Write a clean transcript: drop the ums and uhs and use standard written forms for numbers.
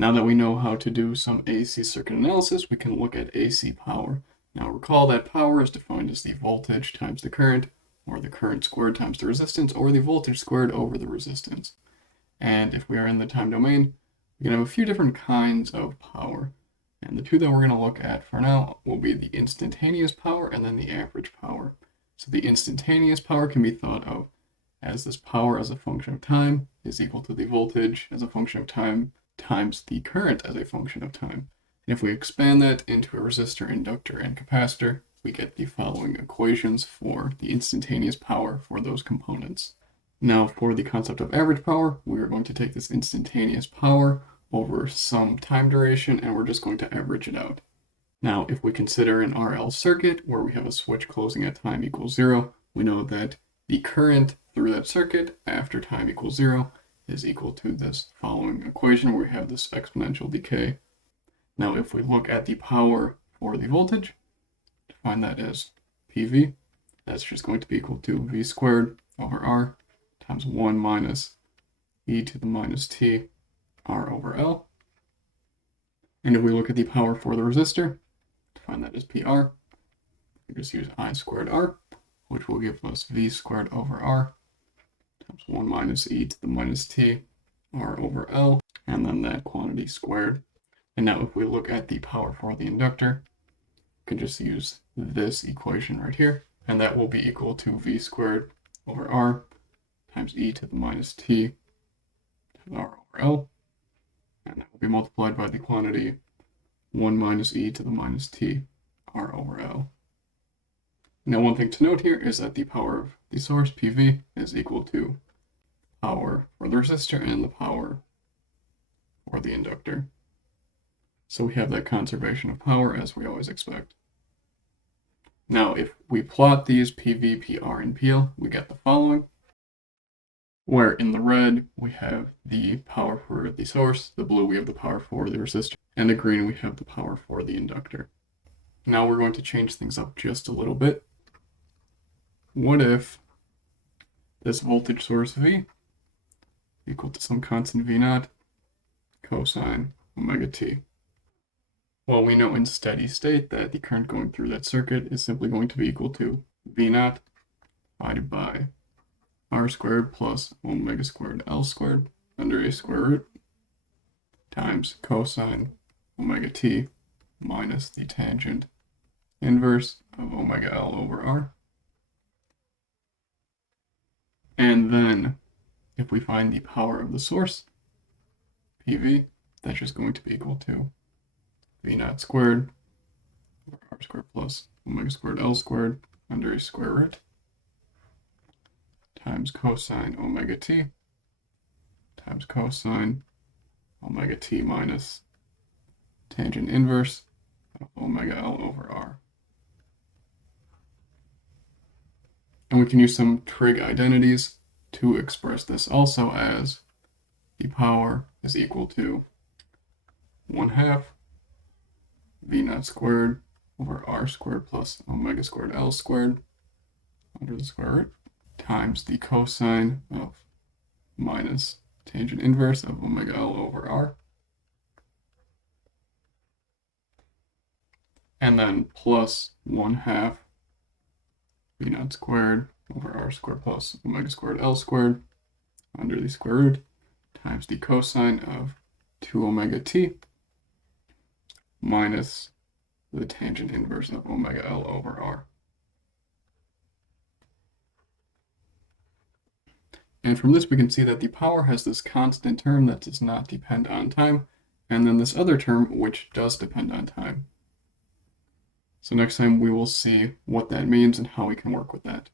Now that we know how to do some AC circuit analysis, we can look at AC power. Now recall that power is defined as the voltage times the current, or the current squared times the resistance, or the voltage squared over the resistance. And if we are in the time domain, we can have a few different kinds of power. And the two that we're going to look at for now will be the instantaneous power and then the average power. So the instantaneous power can be thought of as this power as a function of time is equal to the voltage as a function of time times the current as a function of time. And if we expand that into a resistor, inductor, and capacitor, we get the following equations for the instantaneous power for those components. Now for the concept of average power, we are going to take this instantaneous power over some time duration and we're just going to average it out. Now if we consider an RL circuit where we have a switch closing at time equals 0, we know that the current through that circuit after time equals 0 is equal to this following equation where we have this exponential decay. Now if we look at the power for the voltage, define that as PV, that's just going to be equal to V squared over R times 1 minus e to the minus t R over L. And if we look at the power for the resistor, define that as PR, we just use I squared R, which will give us V squared over R times 1 minus e to the minus t R over L, and then that quantity squared. And now if we look at the power for the inductor, we can just use this equation right here, and that will be equal to V squared over R times e to the minus t times R over L, and that will be multiplied by the quantity 1 minus e to the minus t R over L. Now one thing to note here is that the power of the source, PV, is equal to power for the resistor and the power for the inductor. So we have that conservation of power as we always expect. Now if we plot these PV, PR, and PL, we get the following, where in the red we have the power for the source, the blue we have the power for the resistor, and the green we have the power for the inductor. Now we're going to change things up just a little bit. What if this voltage source V equal to some constant V naught cosine omega t? Well, we know in steady state that the current going through that circuit is simply going to be equal to V naught divided by R squared plus omega squared L squared under a square root times cosine omega t minus the tangent inverse of omega L over R. And then if we find the power of the source, PV, that's just going to be equal to V naught squared over R squared plus omega squared L squared under a square root times cosine omega t times cosine omega t minus tangent inverse of omega L over R. And we can use some trig identities to express this also as the power is equal to 1/2 V naught squared over R squared plus omega squared L squared under the square root times the cosine of minus tangent inverse of omega L over R. And then plus 1/2 V naught squared over R squared plus omega squared L squared under the square root times the cosine of 2 omega t minus the tangent inverse of omega L over R. And from this we can see that the power has this constant term that does not depend on time, and then this other term which does depend on time. So next time we will see what that means and how we can work with that.